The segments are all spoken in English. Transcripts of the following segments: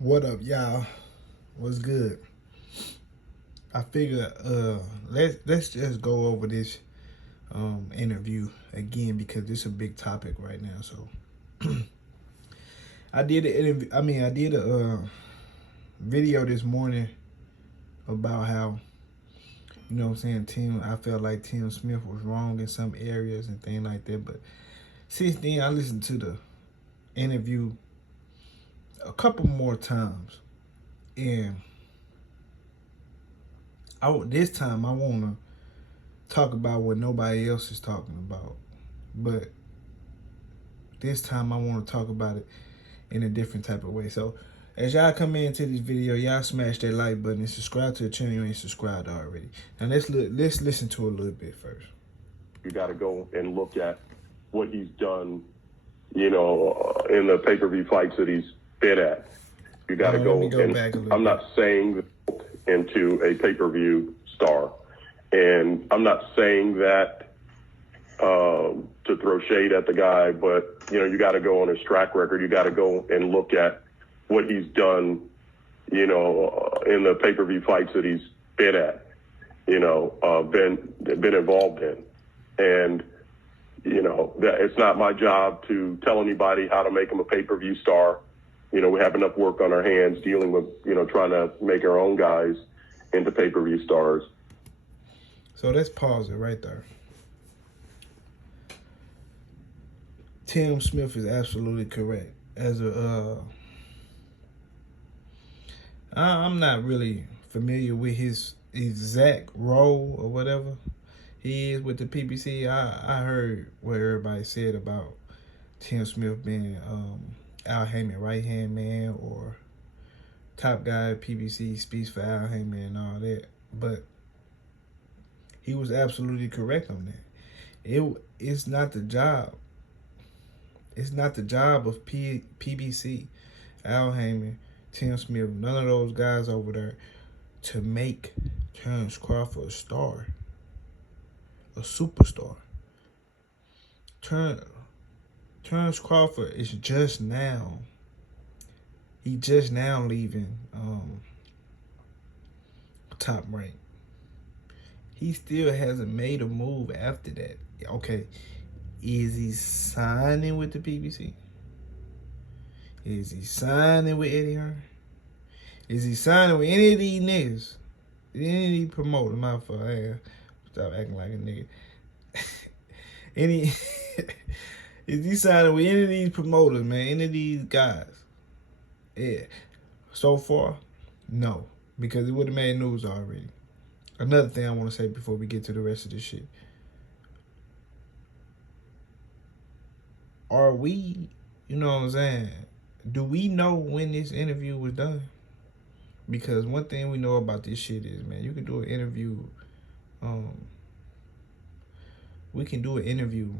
What up, y'all? What's good? I figure let's just go over this interview again because it's a big topic right now. So I did an interview. I did a video this morning about how what I'm saying. I felt like Tim Smith was wrong in some areas and things like that. But since then, I listened to the interview a couple more times, and this time I want to talk about what nobody else is talking about. But this time I want to talk about it in a different type of way. So as y'all come into this video, y'all smash that like button and subscribe to the channel if you ain't subscribed already. Now let's listen to a little bit first. You got to go and look at what he's done, in the pay-per-view fights that he's been at. You got to go back a little I'm not saying into a pay-per-view star, and I'm not saying that to throw shade at the guy, but you got to go on his track record. You got to go and look at what he's done, in the pay-per-view fights that he's been at, been involved in. And, it's not my job to tell anybody how to make him a pay-per-view star. We have enough work on our hands dealing with, trying to make our own guys into pay-per-view stars. So let's pause it right there. Tim Smith is absolutely correct. I'm not really familiar with his exact role or whatever he is with the PBC. I heard what everybody said about Tim Smith being Al Heyman right hand man or top guy at PBC, speaks for Al Heyman and all that. But he was absolutely correct on that. It's not the job. It's not the job of PBC, Al Heyman, Tim Smith, none of those guys over there to make Terence Crawford a star, a superstar. Terence Crawford is just now leaving Top Rank. He still hasn't made a move after that. Okay, is he signing with the PBC? Is he signing with Eddie Hearn? Is he signing with any of these niggas? Any of these promoters? My fault. Stop acting like a nigga. Is he signing with any of these promoters, man? Any of these guys? Yeah. So far, no. Because it would have made news already. Another thing I want to say before we get to the rest of this shit. Are we, you know what I'm saying? Do we know when this interview was done? Because one thing we know about this shit is, man, you can do an interview. We can do an interview.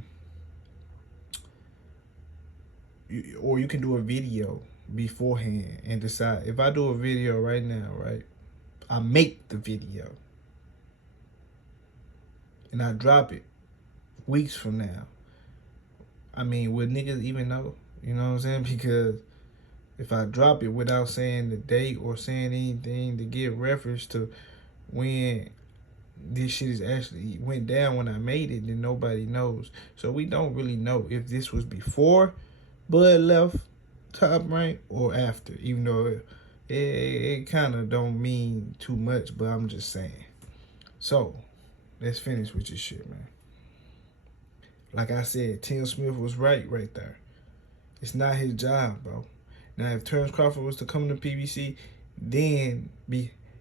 Or you can do a video beforehand and decide. If I do a video right now, right? I make the video. And I drop it weeks from now. I mean, would niggas even know? You know what I'm saying? Because if I drop it without saying the date or saying anything to give reference to when this shit is actually went down when I made it, then nobody knows. So we don't really know if this was before Bud left Top Rank or after, even though it kind of don't mean too much, but I'm just saying. So let's finish with this shit, man. Like I said, Tim Smith was right there. It's not his job, bro. Now, if Terence Crawford was to come to PBC, then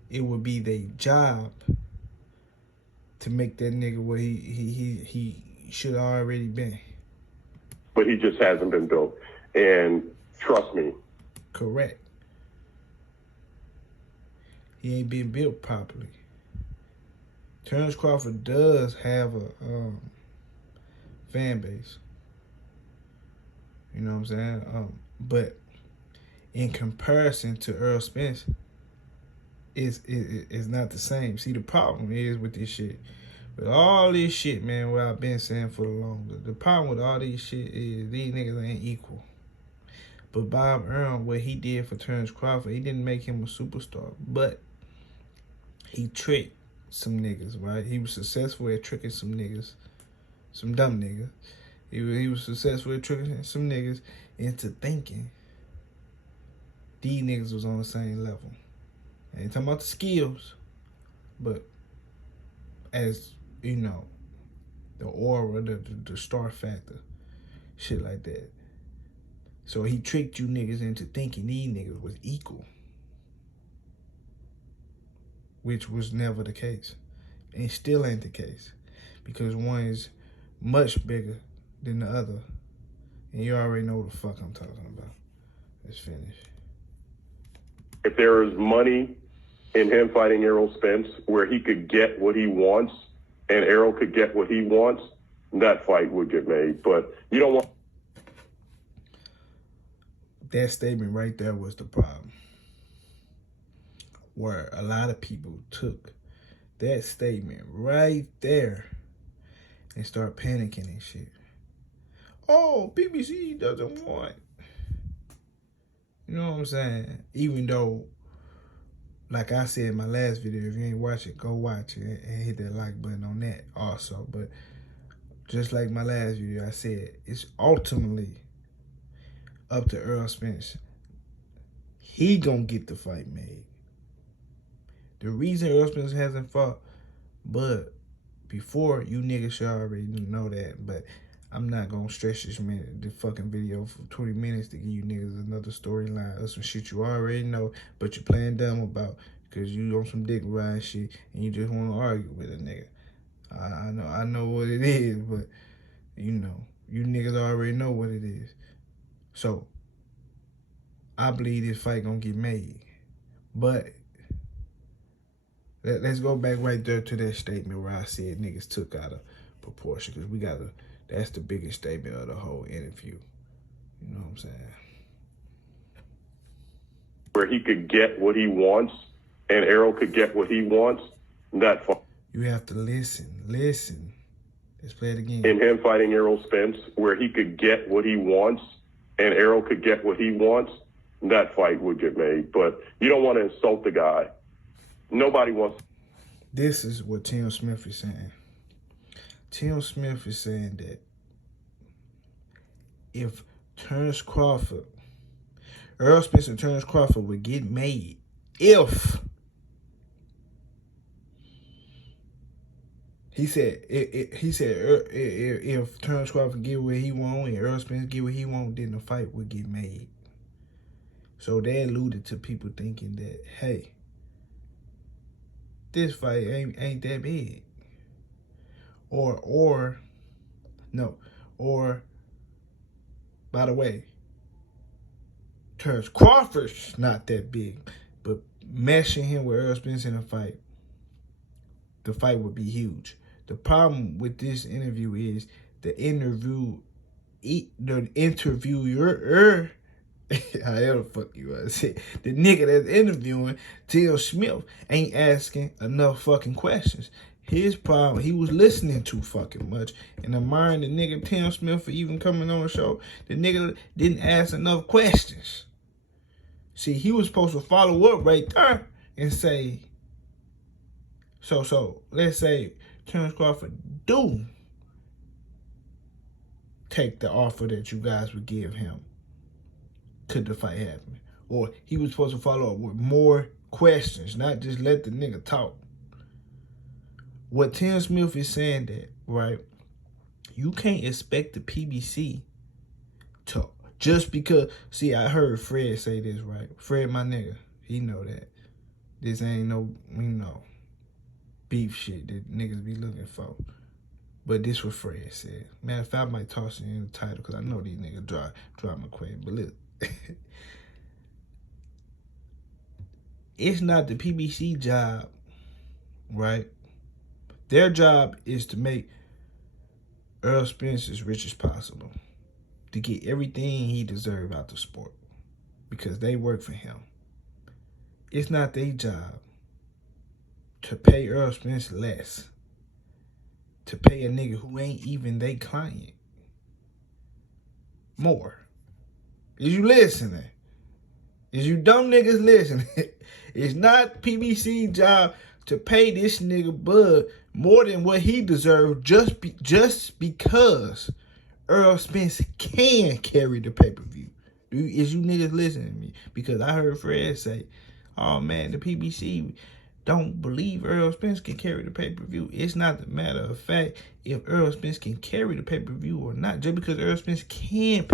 it would be their job to make that nigga what he should have already been. But he just hasn't been built. And trust me. Correct. He ain't been built properly. Terence Crawford does have a fan base. You know what I'm saying? But in comparison to Errol Spence, it's not the same. See, the problem is with this shit. With all this shit, man, what I've been saying for the longest, the problem with all this shit is these niggas ain't equal. But Bob Earl, what he did for Terence Crawford, he didn't make him a superstar, but he tricked some niggas, right? He was successful at tricking some niggas, some dumb niggas. He was successful at tricking some niggas into thinking these niggas was on the same level. I ain't talking about the skills, but as you know, the aura, the star factor, shit like that. So he tricked you niggas into thinking these niggas was equal, which was never the case, and still ain't the case, because one is much bigger than the other, and you already know what the fuck I'm talking about. Let's finish. If there is money in him fighting Errol Spence where he could get what he wants and Errol could get what he wants, that fight would get made. But you don't want... That statement right there was the problem, where a lot of people took that statement right there and start panicking and shit. Oh, BBC doesn't want. You know what I'm saying? Even though, like I said in my last video, if you ain't watch it, go watch it and hit that like button on that also. But just like my last video, I said it's ultimately up to Errol Spence. He gonna get the fight made. The reason Errol Spence hasn't fought, but before, you niggas should already know that, but I'm not gonna stretch the fucking video for 20 minutes to give you niggas another storyline or some shit you already know, but you're playing dumb about because you on some dick ride shit and you just want to argue with a nigga. I know what it is, but you know, you niggas already know what it is. So, I believe this fight gonna get made. But, let's go back right there to that statement where I said niggas took out of proportion, because that's the biggest statement of the whole interview. You know what I'm saying? Where he could get what he wants and Errol could get what he wants, that fight. You have to listen. Listen. Let's play it again. In him fighting Errol Spence, where he could get what he wants and Errol could get what he wants, that fight would get made. But you don't want to insult the guy. Nobody wants. This is what Tim Smith is saying. Tim Smith is saying that if Terence Crawford, Errol Spence and Terence Crawford would get made if he said if Terence Crawford get what he want and Errol Spence get what he want, then the fight would get made. So they alluded to people thinking that, hey, this fight ain't that big. Or by the way, Terence Crawford's not that big, but meshing him with Errol Spence in a fight, the fight would be huge. The problem with this interview is the interviewer, however the fuck you want to say, the nigga that's interviewing Tim Smith ain't asking enough fucking questions. His problem, he was listening too fucking much and admiring the nigga Tim Smith for even coming on the show. The nigga didn't ask enough questions. See, he was supposed to follow up right there and say, so let's say Terence Crawford do take the offer that you guys would give him. Could the fight happen? Or he was supposed to follow up with more questions, not just let the nigga talk. What Tim Smith is saying that, right, you can't expect the PBC to, just because, see, I heard Fred say this, right? Fred, my nigga, he know that. This ain't no, beef shit that niggas be looking for. But this what Fred said. Matter of fact, I might toss it in the title because I know these niggas drama queen. But look, it's not the PBC job, right? Their job is to make Errol Spence as rich as possible, to get everything he deserves out the sport, because they work for him. It's not their job to pay Errol Spence less, to pay a nigga who ain't even their client more. Is you listening? Is you dumb niggas listening? It's not PBC job to pay this nigga Bud more than what he deserved just because Errol Spence can carry the pay-per-view. Is you niggas listening to me? Because I heard Fred say, oh man, the PBC don't believe Errol Spence can carry the pay-per-view. It's not a matter of fact if Errol Spence can carry the pay-per-view or not. Just because Errol Spence can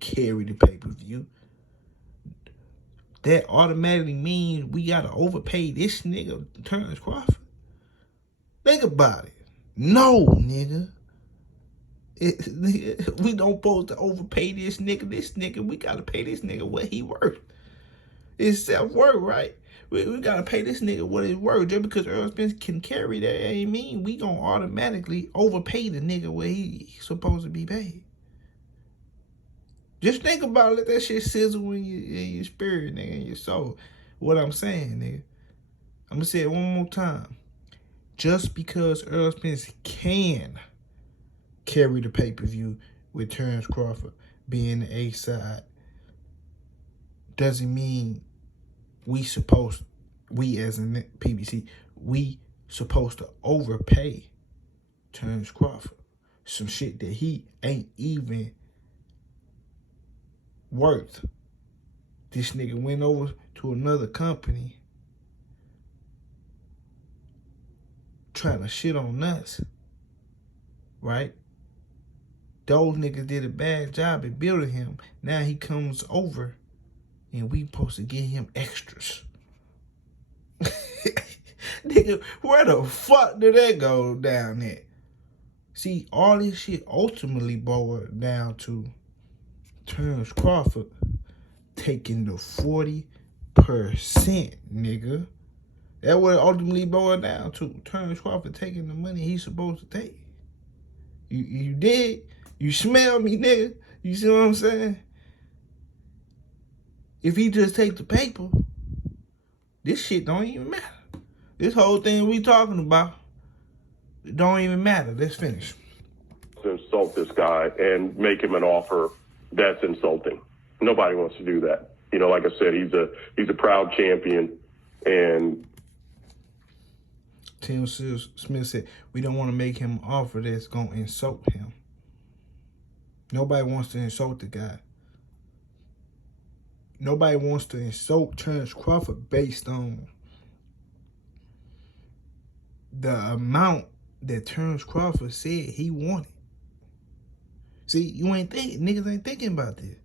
carry the pay-per-view, that automatically means we gotta overpay this nigga Terence Crawford. Think about it. No, nigga. We don't supposed to overpay this nigga. We gotta pay this nigga what he worth. It's self-worth, right? We gotta pay this nigga what it's worth. Just because Errol Spence can carry that ain't mean we gonna automatically overpay the nigga what he supposed to be paid. Just think about it. Let that shit sizzle in your spirit, nigga, in your soul. What I'm saying, nigga. I'm gonna say it one more time. Just because Errol Spence can carry the pay-per-view with Terence Crawford being the A side doesn't mean we as in PBC, we supposed to overpay Terence Crawford. Some shit that he ain't even worth. This nigga went over to another company trying to shit on us, right? Those niggas did a bad job at building him. Now he comes over and we supposed to give him extras. Nigga, where the fuck did that go down there? See, all this shit ultimately boiled down to Terence Crawford taking the 40%, nigga. That's what it ultimately boiled down to. Terence Crawford taking the money he's supposed to take. You did? You smell me, nigga? You see what I'm saying? If he just take the paper, this shit don't even matter. This whole thing we talking about, it don't even matter. Let's finish. Insult this guy and make him an offer that's insulting. Nobody wants to do that. You know, like I said, he's a proud champion, and Tim Smith said, we don't want to make him an offer that's going to insult him. Nobody wants to insult the guy. Nobody wants to insult Terence Crawford based on the amount that Terence Crawford said he wanted. See, niggas ain't thinking about this.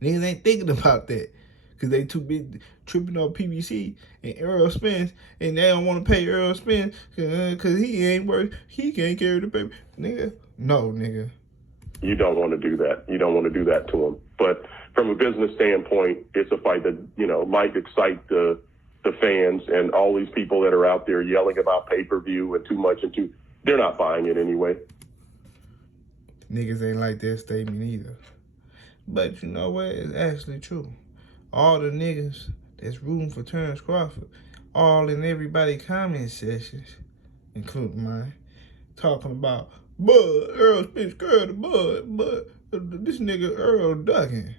Niggas ain't thinking about that. Because they too big tripping on PBC and Errol Spence, and they don't want to pay Errol Spence because he can't carry the paper. Nigga, no, nigga. You don't want to do that. You don't want to do that to him. But from a business standpoint, it's a fight that, you know, might excite the fans and all these people that are out there yelling about pay-per-view and too much they're not buying it anyway. Niggas ain't like that statement either. But you know what? It's actually true. All the niggas that's rooting for Terence Crawford, all in everybody comment sessions, including mine, talking about Bud, Errol Spence scared of Bud, this nigga Errol ducking.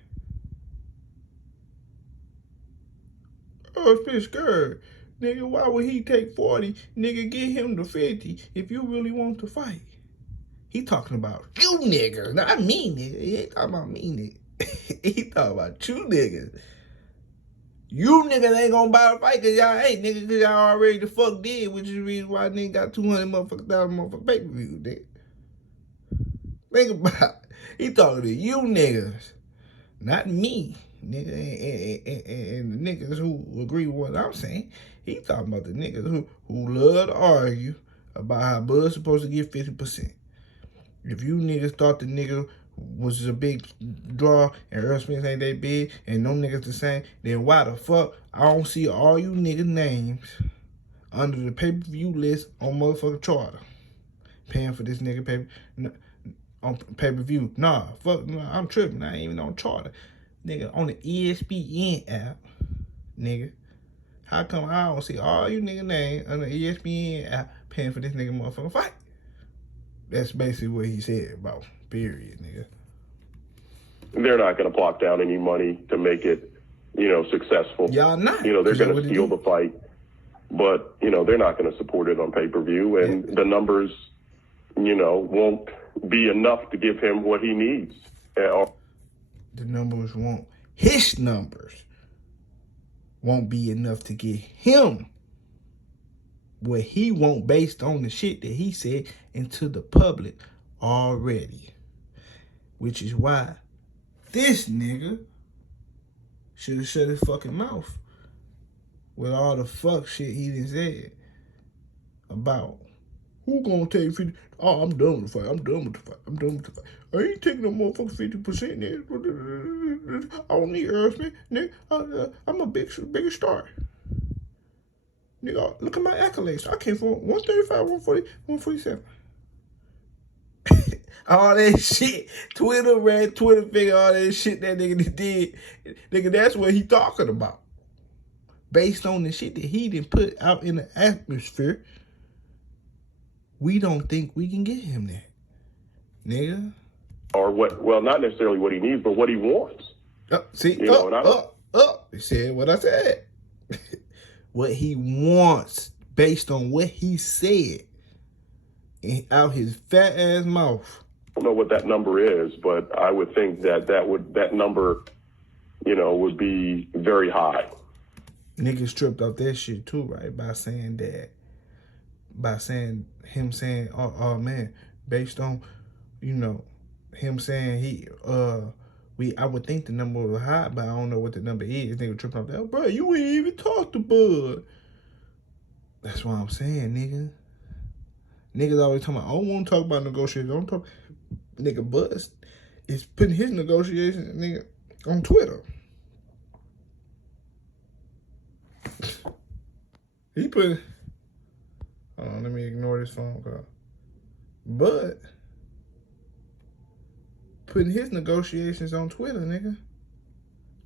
Errol Spence scared. Nigga, why would he take 40? Nigga, get him to 50 if you really want to fight. He talking about you niggas, not me nigga. He ain't talking about me nigga. He talking about you niggas. You niggas ain't gonna buy a fight because y'all ain't, nigga, because y'all already the fuck did, which is the reason why nigga got 200 motherfucking pay-per-view, nigga. Think about it. He talking to you niggas, not me, nigga, and the niggas who agree with what I'm saying. He talking about the niggas who love to argue about how Bud's supposed to get 50%. If you niggas thought the nigga was a big draw and Errol Spence ain't that big and no niggas the same, then why the fuck I don't see all you niggas' names under the pay-per-view list on motherfucking Charter? Paying for this nigga on pay-per-view. Nah, fuck, nah, I'm tripping. I ain't even on Charter. Nigga, on the ESPN app, nigga. How come I don't see all you niggas' names on the ESPN app paying for this nigga motherfucking fight? That's basically what he said about period, nigga. they're not going to plop down any money to make it, successful. Y'all not. They're going to steal the fight, but, they're not going to support it on pay-per-view. And the numbers, won't be enough to give him what he needs. The numbers won't. His numbers won't be enough to get him what he want based on the shit that he said into the public already. Which is why this nigga should have shut his fucking mouth with all the fuck shit he done said about who gonna take 50. Oh, I'm done with the fight. I'm done with the fight. I ain't taking no motherfucking 50% there. I don't need Errol Spence, nigga. I'm a bigger star. Nigga, look at my accolades. I came from 135, 140, 147. All that shit. Twitter figure, all that shit that nigga did. Nigga, that's what he talking about. Based on the shit that he done put out in the atmosphere, we don't think we can get him that. Nigga. Or what, well, not necessarily what he needs, but what he wants. He said what I said. What he wants based on what he said out his fat ass mouth. I don't know what that number is, but I would think that number, would be very high. Niggas tripped off that shit too, right? By saying, oh man, based on, him saying I would think the number was high, but I don't know what the number is. Nigga tripping off that. Oh, bro, you ain't even talked to Bud. That's what I'm saying, nigga. Niggas always talking about, I don't want to talk about negotiations. I don't talk. Nigga, Bud is putting his negotiations, nigga, on Twitter. He put, hold on, let me ignore this phone call. Bud putting his negotiations on Twitter, nigga.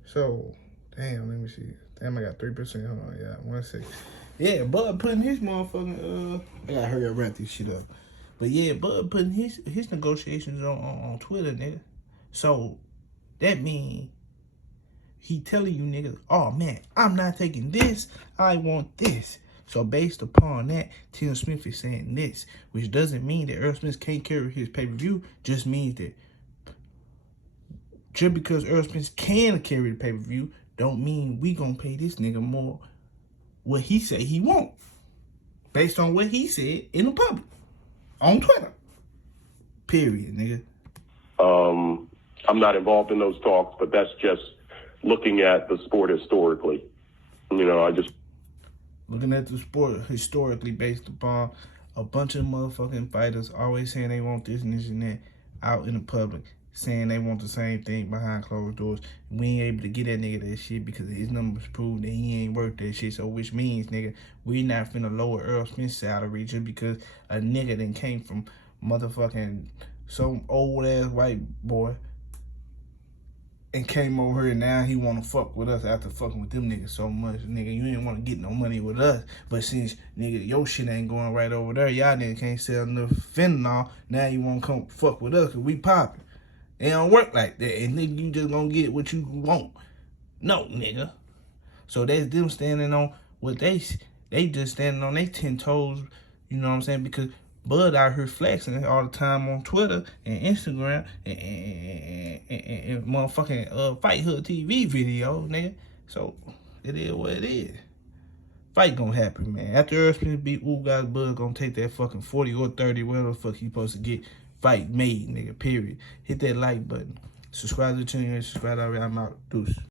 So, damn, let me see. Damn, I got 3%. Hold on, yeah, 1 second. Yeah, Bud putting his motherfucking, I gotta hurry up, wrap this shit up. But yeah, Bud putting his negotiations on Twitter, nigga. So, that means he telling you niggas, oh man, I'm not taking this, I want this. So based upon that, Tim Smith is saying this, which doesn't mean that Errol Spence can't carry his pay-per-view, just means that just because Errol Spence can carry the pay-per-view, don't mean we gonna pay this nigga more what he say he want. Based on what he said in the public. On Twitter. Period, nigga. I'm not involved in those talks, but that's just looking at the sport historically. Looking at the sport historically based upon a bunch of motherfucking fighters always saying they want this and this and that out in the public, saying they want the same thing behind closed doors. We ain't able to get that nigga that shit because his numbers prove that he ain't worth that shit. So which means, nigga, we not finna lower Errol Spence's salary just because a nigga then came from motherfucking some old ass white boy and came over here and now he want to fuck with us after fucking with them niggas so much. Nigga, you ain't want to get no money with us. But since, nigga, your shit ain't going right over there, y'all nigga can't sell enough fentanyl, now you want to come fuck with us because we popping. It don't work like that. And nigga, you just gonna get what you want. No, nigga. So that's them standing on what they just standing on their 10 toes, you know what I'm saying? Because Bud out here flexing all the time on Twitter and Instagram and motherfucking Fight Hood TV video, nigga. So it is what it is. Fight gonna happen, man. After Errol Spence beat Ugas, Bud gonna take that fucking 40 or 30, whatever the fuck he supposed to get. Fight made, nigga, period. Hit that like button. Subscribe to the channel. Subscribe already. I'm out. Deuce.